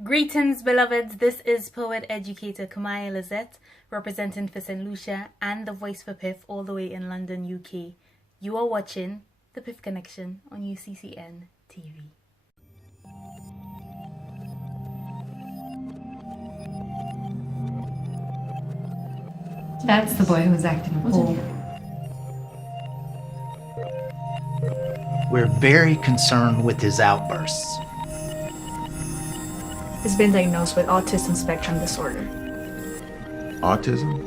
Greetings, beloveds. This is poet educator Kamaya Lizette, representing for St. Lucia and the voice for Piff all the way in London, UK. You are watching The Piff Connection on UCCN TV. That's the boy who was acting a fool. We're very concerned with his outbursts. He's been diagnosed with autism spectrum disorder. Autism?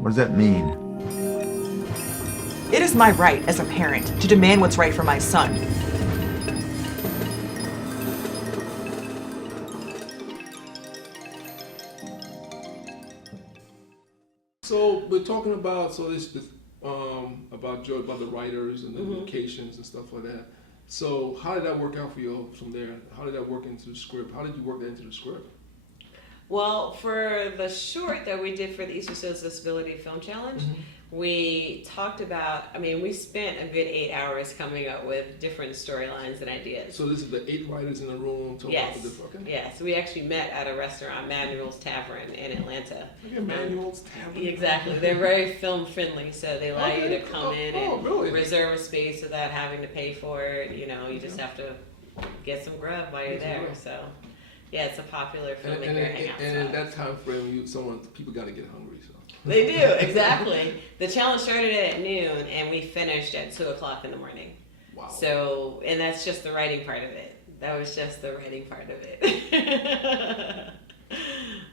What does that mean? It is my right as a parent to demand what's right for my son. So we're talking about about the writers and the locations and stuff like that. So how did that work out for you from there? How did that work into the script? How did you work that into the script? Well, for the short that we did for the Easter Seals Disability Film Challenge, we talked about, we spent a good 8 hours coming up with different storylines and ideas. So this is the 8 writers in the room talking about the different. Yes, we actually met at a restaurant, Manuel's Tavern in Atlanta. Manuel's Tavern. Exactly. They're very film friendly, so they allow you to come in and really? reserve a space without having to pay for it. You know, you just have to get some grub while you're there. So, yeah, it's a popular filmmaker hangout. And in that time frame, people got to get hungry. So. They do, exactly. The challenge started at noon, and we finished at 2 o'clock in the morning. Wow. So, and that's just the writing part of it. That was just the writing part of it.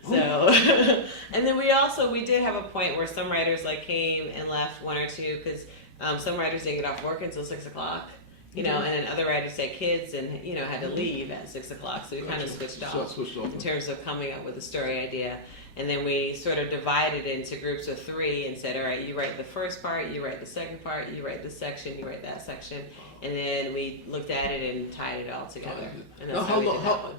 So, and then we did have a point where some writers came and left one or two, because some writers didn't get off work until 6 o'clock. And then other writers had kids and, had to leave at 6 o'clock. So we kind of switched off in terms of coming up with a story idea. And then we sort of divided into groups of 3 and said, all right, you write the first part, you write the second part, you write this section, you write that section. And then we looked at it and tied it all together. And that's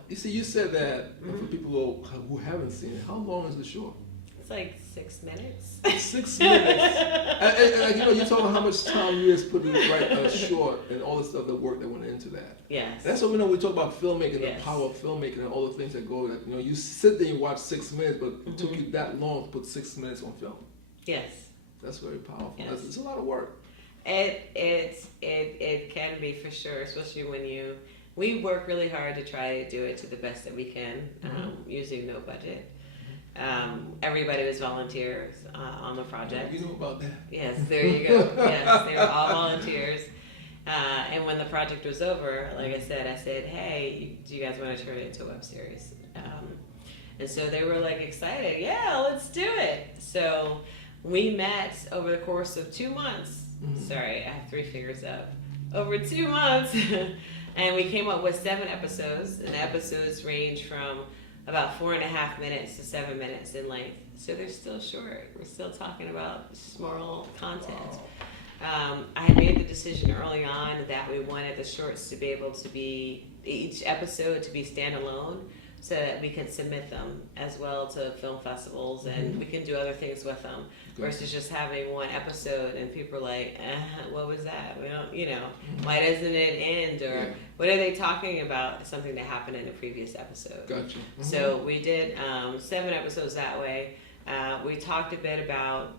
you see, you said that, for people who haven't seen it, how long is the short? It's like 6 minutes. 6 minutes. and you talk about how much time you just put in to write a short and all the stuff, the work that went into that. Yes. And that's what we know. We talk about filmmaking, the power of filmmaking, and all the things that go. That you sit there and watch 6 minutes, but it took you that long to put 6 minutes on film. Yes. That's very powerful. Yes. It's a lot of work. It can be, for sure, especially when we work really hard to try to do it to the best that we can, using no budget. Everybody was volunteers on the project. You know about that? Yes, there you go. Yes, they were all volunteers. And when the project was over, like I said, hey, do you guys want to turn it into a web series? And so they were excited. Yeah, let's do it. So we met over the course of 2 months. Sorry, I have 3 fingers up. Over 2 months. And we came up with 7 episodes. And the episodes range from about 4.5 minutes to 7 minutes in length. So they're still short. We're still talking about small content. I had made the decision early on that we wanted the shorts to be able to be, each episode to be standalone, so that we can submit them as well to film festivals and we can do other things with them, versus just having one episode and people are like, what was that? We don't, why doesn't it end? Or what are they talking about? Something that happened in a previous episode. Gotcha. So we did 7 episodes that way. We talked a bit about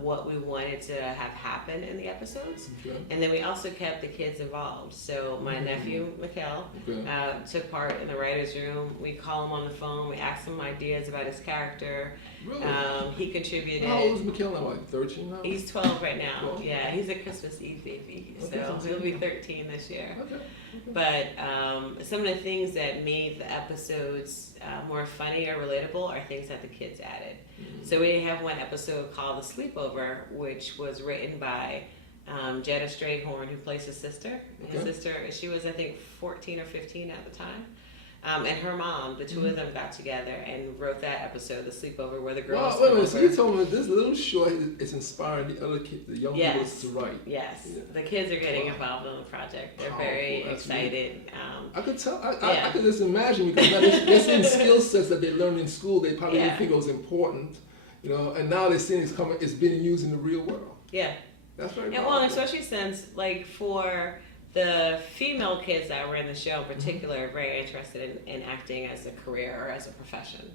what we wanted to have happen in the episodes. And then we also kept the kids involved. So my nephew, Mikkel, took part in the writer's room. We call him on the phone. We ask him ideas about his character. Really? He contributed. How old is Mikkel now? 13 now? He's 12 right now. 12? Yeah, he's a Christmas Eve baby. So he'll be 13 this year. Okay. But some of the things that made the episodes more funny or relatable are things that the kids added. So we have one episode called The Sleepover, which was written by Jetta Strayhorn, who plays his sister. His sister, she was, I think, 14 or 15 at the time. And her mom, the two of them got together and wrote that episode, The Sleepover, where the girls wait a minute, so you told me this little short is inspiring the other kids, the young people to write. Yes, the kids are getting involved in the project. They're very excited. I could tell, I could just imagine, because now they're seeing skill sets that they learned in school, they probably didn't think it was important, and now they're seeing it's being used in the real world. Yeah. That's very powerful. Well, especially since, for the female kids that were in the show in particular are very interested in acting as a career or as a profession.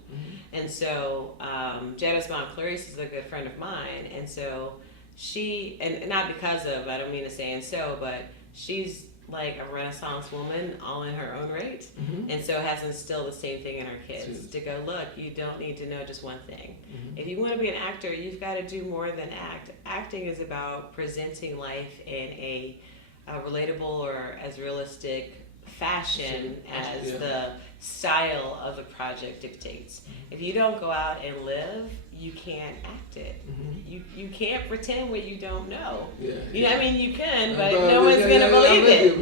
And so Jada's mom, Clarice, is a good friend of mine. And so she, and not because of, I don't mean to say and so, but she's like a Renaissance woman all in her own right. And so has instilled the same thing in her kids to go, look, you don't need to know just one thing. If you want to be an actor, you've got to do more than act. Acting is about presenting life in a relatable or as realistic fashion as the style of the project dictates. If you don't go out and live, you can't act it. You can't pretend what you don't know. You know, I mean, you can, but no one's gonna believe it.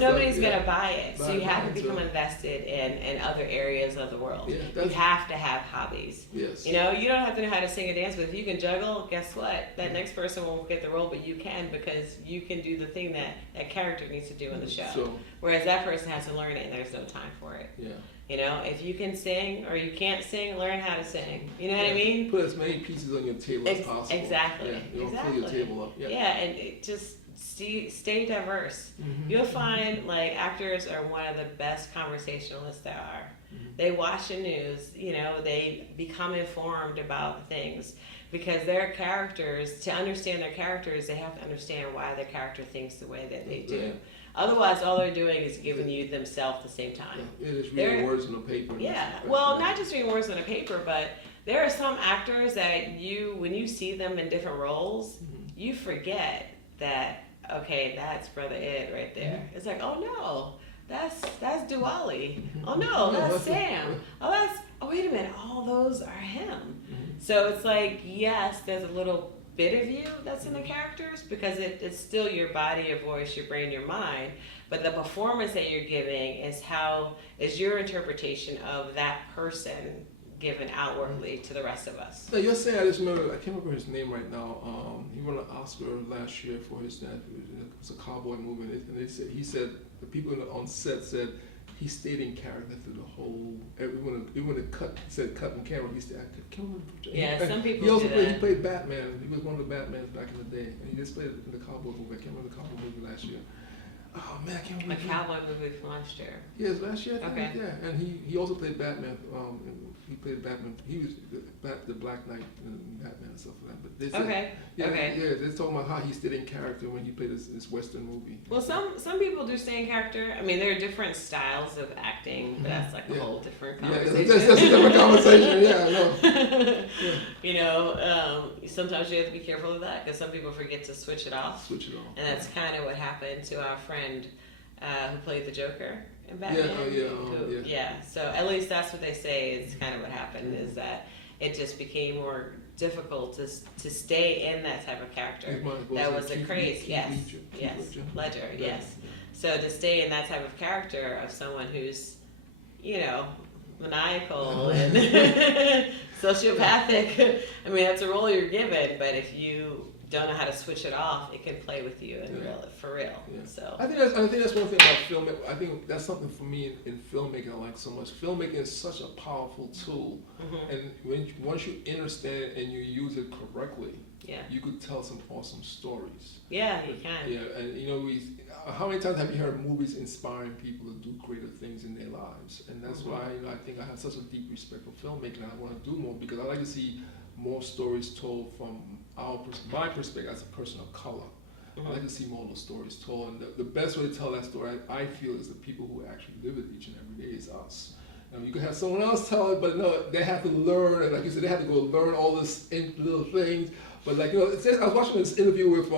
Nobody's gonna buy it. So you have to become invested in other areas of the world. You have to have hobbies. You know, you don't have to know how to sing or dance, but if you can juggle, guess what? That next person won't get the role, but you can, because you can do the thing that character needs to do in the show. Whereas that person has to learn it, and there's no time for it. You know, if you can sing or you can't sing, learn how to sing. You know what I mean? Put as many pieces on your table as possible. Exactly. You don't fill your table up. And it just stay diverse. You'll find like actors are one of the best conversationalists there are. They watch the news, you know, they become informed about things because their characters, to understand their characters, they have to understand why their character thinks the way that they do. Otherwise, all they're doing is giving you themselves at the same time. Just reading words on a paper. Well, not just reading words on a paper, but there are some actors that when you see them in different roles, you forget that, okay, that's Brother Ed right there. It's like, oh no, that's Duali. Oh no, that's Sam. Oh, wait a minute, all those are him. So it's like, yes, there's a little bit of you that's in the characters because it's still your body, your voice, your brain, your mind, but the performance that you're giving is your interpretation of that person given outwardly to the rest of us. Now you're saying, I just remember, I can't remember his name right now. He won an Oscar last year for his, it was a cowboy movie, and he said the people on set said he stayed in character through the whole. Everyone said cut in camera. He stayed. Some people. He also played Batman. He was one of the Batmans back in the day, and he just played in the cowboy movie. I can't remember the cowboy movie last year. Oh man, I can't remember. A cowboy movie from last year. Yes, last year. Okay. Yeah, and he also played Batman. He played Batman. He was the Black Knight and Batman and stuff like that. But they said, yeah, they're talking about how he stayed in character when he played this Western movie. Well, some people do stay in character. I mean, there are different styles of acting, but that's like a whole different conversation. That's a different conversation. Yeah, I know. You know, sometimes you have to be careful of that because some people forget to switch it off. Switch it off. And that's kind of what happened to our friend who played the Joker in Batman. So at least that's what they say is kind of what happened is that it just became more difficult to stay in that type of character. That was a craze. Ledger. Yes. So to stay in that type of character of someone who's, you know, maniacal and sociopathic. I mean, that's a role you're given, but if you don't know how to switch it off, it can play with you for real. So I think that's one thing about filmmaking. I think that's something for me in filmmaking I like so much. Filmmaking is such a powerful tool, and once you understand it and you use it correctly, you could tell some awesome stories. Yeah, you can. Yeah, and you know, how many times have you heard movies inspiring people to do greater things in their lives? And that's why I think I have such a deep respect for filmmaking, and I want to do more because I like to see more stories told from my perspective as a person of color. I like to see more of those stories told, and the best way to tell that story, I feel, is the people who actually live it each and every day is us. You can have someone else tell it, but no, they have to learn, and like you said, they have to go learn all this little things. But like, you know, I was watching this interview with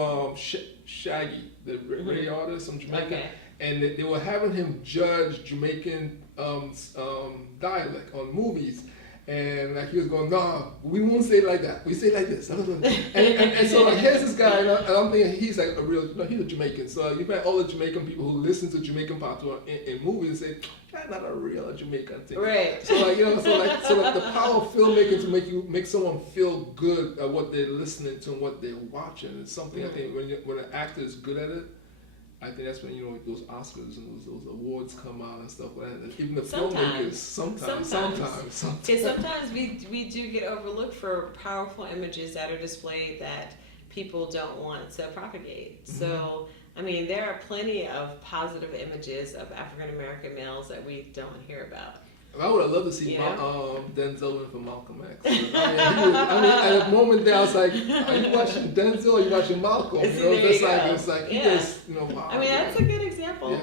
Shaggy, the reggae artist from Jamaica, and they were having him judge Jamaican dialect on movies. And like he was going, nah, we won't say it like that. We say it like this. and so like here's this guy, and I'm thinking he's like he's a Jamaican. So you've had all the Jamaican people who listen to Jamaican patois in movies and say, that's not a real Jamaican thing. Right. So like, you know, so like the power of filmmaking to make someone feel good at what they're listening to and what they're watching is something I think when an actor is good at it, I think that's when, you know, those Oscars and those awards come out and stuff like that. And even the filmmakers, sometimes we do get overlooked for powerful images that are displayed that people don't want to propagate. So I mean, there are plenty of positive images of African American males that we don't hear about. I would have loved to see Yeah. Denzel in for Malcolm X. At a moment there, I was like, are you watching Denzel or are you watching Malcolm? You know, it's like, he just, wow. I mean, that's a good example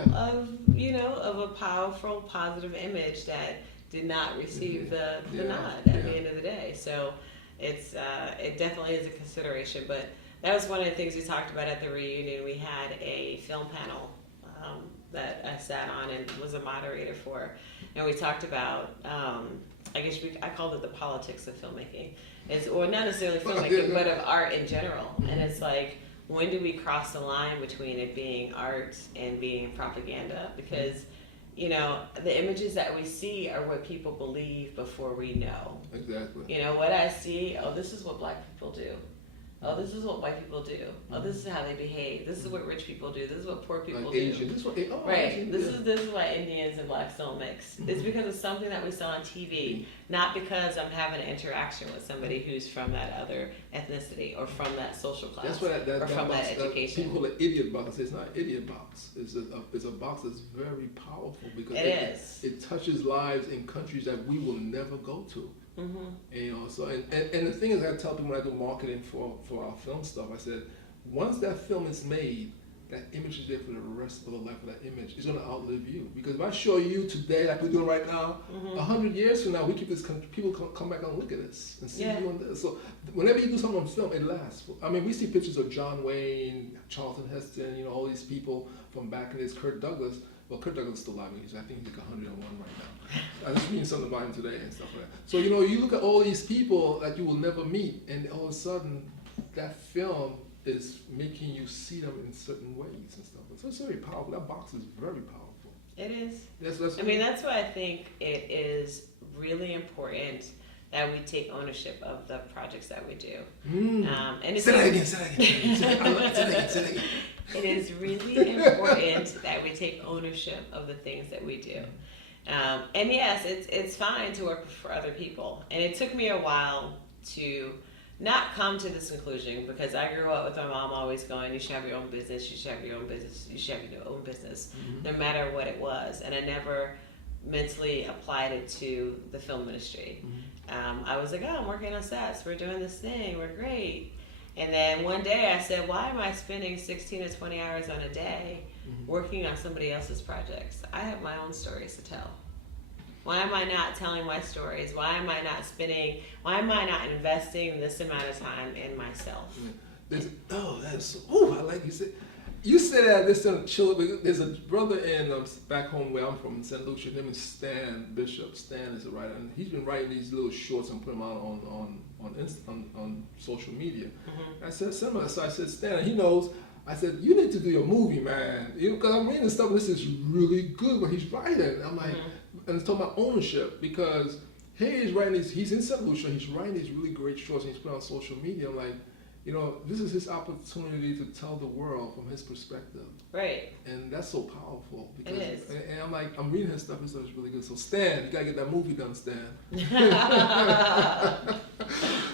Yeah. of a powerful, positive image that did not receive the nod at the end of the day. So it definitely is a consideration. But that was one of the things we talked about at the reunion. We had a film panel that I sat on and was a moderator for. And we talked about, I called it the politics of filmmaking. Or not necessarily filmmaking, but of art in general. And it's like, when do we cross the line between it being art and being propaganda? Because, the images that we see are what people believe before we know. Exactly. What I see, this is what black people do. Oh, this is what white people do. Oh, this is how they behave. This is what rich people do. This is what poor people do. Asian. This is what, right. Asian, this is why Indians and blacks don't mix. It's because of something that we saw on TV, not because I'm having an interaction with somebody who's from that other ethnicity or from that social class That's what or from that education. People call it idiot box. It's not idiot box. It's a box that's very powerful because it touches lives in countries that we will never go to. Mm-hmm. So and the thing is, I tell people when I do marketing for our film stuff, I said, once that film is made, that image is there for the rest of the life of that image. It's going to outlive you. Because if I show you today, like we're doing right now, 100 years from now, we keep this, people come back and look at this and see you on this. So whenever you do something on film, it lasts. I mean, we see pictures of John Wayne, Charlton Heston, all these people from back in this, Kirk Douglas. Well, Kirk Douglas is still alive. I think he's like 101 right now. I was reading something about him today and stuff like that. So, you look at all these people that you will never meet, and all of a sudden, that film is making you see them in certain ways and stuff. So it's very powerful. That box is very powerful. It is. That's why I think it is really important that we take ownership of the projects that we do. And say that again. It is really important that we take ownership of the things that we do. And yes, it's fine to work for other people. And it took me a while to not come to this conclusion, because I grew up with my mom always going, you should have your own business, you should have your own business, you should have your own business, no matter what it was. And I never mentally applied it to the film industry. I was like, I'm working on sets, we're doing this thing, we're great. And then one day I said, why am I spending 16 to 20 hours on a day working on somebody else's projects? I have my own stories to tell. Why am I not telling my stories? Why am I not investing this amount of time in myself? I like you said. You said that there's a brother in back home where I'm from in St. Lucia. His name is Stan Bishop. Stan is a writer, and he's been writing these little shorts and putting them out on social media. I said similar. So I said, Stan, and he knows. I said, you need to do your movie, man. Because I'm reading stuff and this is really good what he's writing. I'm like, and it's talking about ownership, because he's in St. Lucia, he's writing these really great shorts and he's putting on social media. I'm like, this is his opportunity to tell the world from his perspective. Right. And that's so powerful. Because, it is. And I'm like, I'm reading his stuff, his stuff is really good. So Stan, you gotta get that movie done, Stan.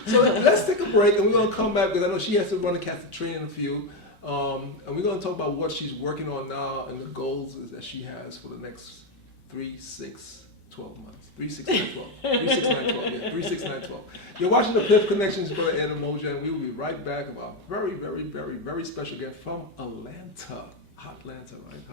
So let's take a break and we're gonna come back, because I know she has to run a Catholic train in a few. And we're gonna talk about what she's working on now and the goals that she has for the next 3, 6, 12 months. 3, 6, 9, 12. 3, 6, 9, 12. Yeah, 3, 6, 9, 12. You're watching the Piff Connections, brother Ed Umoja, and we will be right back with our very, very, very, very special guest from Atlanta. Atlanta, right?